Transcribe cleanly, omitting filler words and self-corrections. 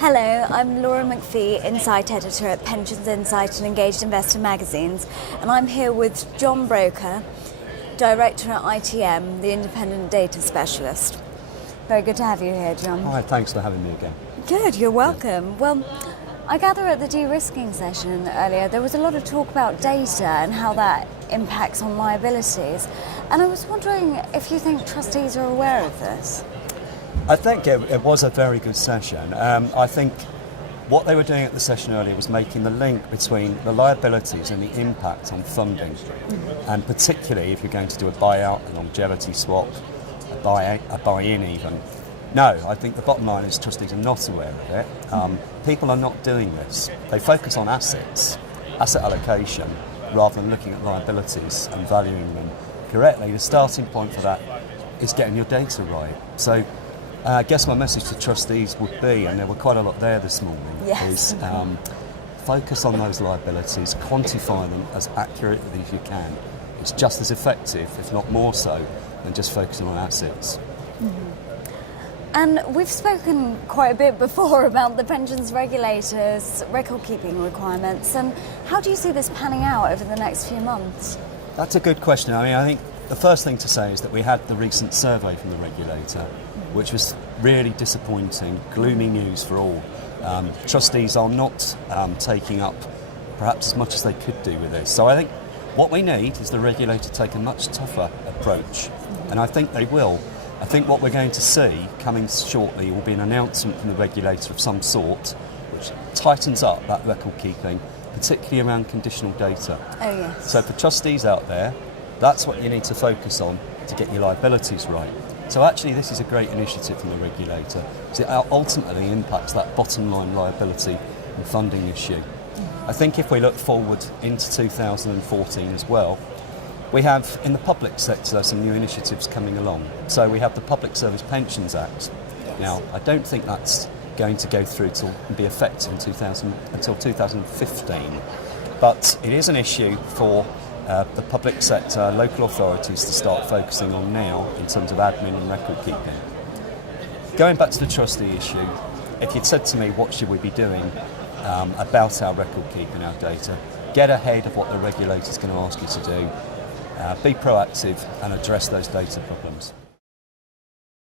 Hello, I'm Laura MacPhee, Insight Editor at Pensions Insight and Engaged Investor magazines, and I'm here with John Broker, Director at ITM, the Independent Data Specialist. Very good to have you here, John. Hi, thanks for having me again. Good, you're welcome. Well, I gather at the de-risking session earlier there was a lot of talk about data and how that impacts on liabilities, and I was wondering if you think trustees are aware of this. I think it was a very good session. I think what they were doing at the session earlier was making the link between the liabilities and the impact on funding. And particularly if you're going to do a buyout, a longevity swap, a buy-in even. No, I think the bottom line is trustees are not aware of it. People are not doing this. They focus on assets, asset allocation, rather than looking at liabilities and valuing them correctly. The starting point for that is getting your data right. So I guess my message to trustees would be, and there were quite a lot there this morning, yes, is focus on those liabilities, quantify them as accurately as you can. It's just as effective, if not more so, than just focusing on assets. And we've spoken quite a bit before about the pensions regulators' record-keeping requirements, and how do you see this panning out over the next few months? That's a good question. I mean, I think the first thing to say is that we had the recent survey from the regulator, which was really disappointing, gloomy news for all. Trustees are not taking up perhaps as much as they could do with this. So I think what we need is the regulator to take a much tougher approach, and I think they will. I think what we're going to see coming shortly will be an announcement from the regulator of some sort, which tightens up that record keeping, particularly around conditional data. Oh yes. So for trustees out there, that's what you need to focus on to get your liabilities right. So actually this is a great initiative from the regulator, because it ultimately impacts that bottom line liability and funding issue. I think if we look forward into 2014 as well, we have in the public sector some new initiatives coming along. So we have the Public Service Pensions Act. Yes. Now, I don't think that's going to go through to be effective until 2015, but it is an issue for the public sector, local authorities to start focusing on now in terms of admin and record keeping. Going back to the trustee issue, if you'd said to me what should we be doing about our record keeping, our data, get ahead of what the regulator's going to ask you to do, be proactive and address those data problems.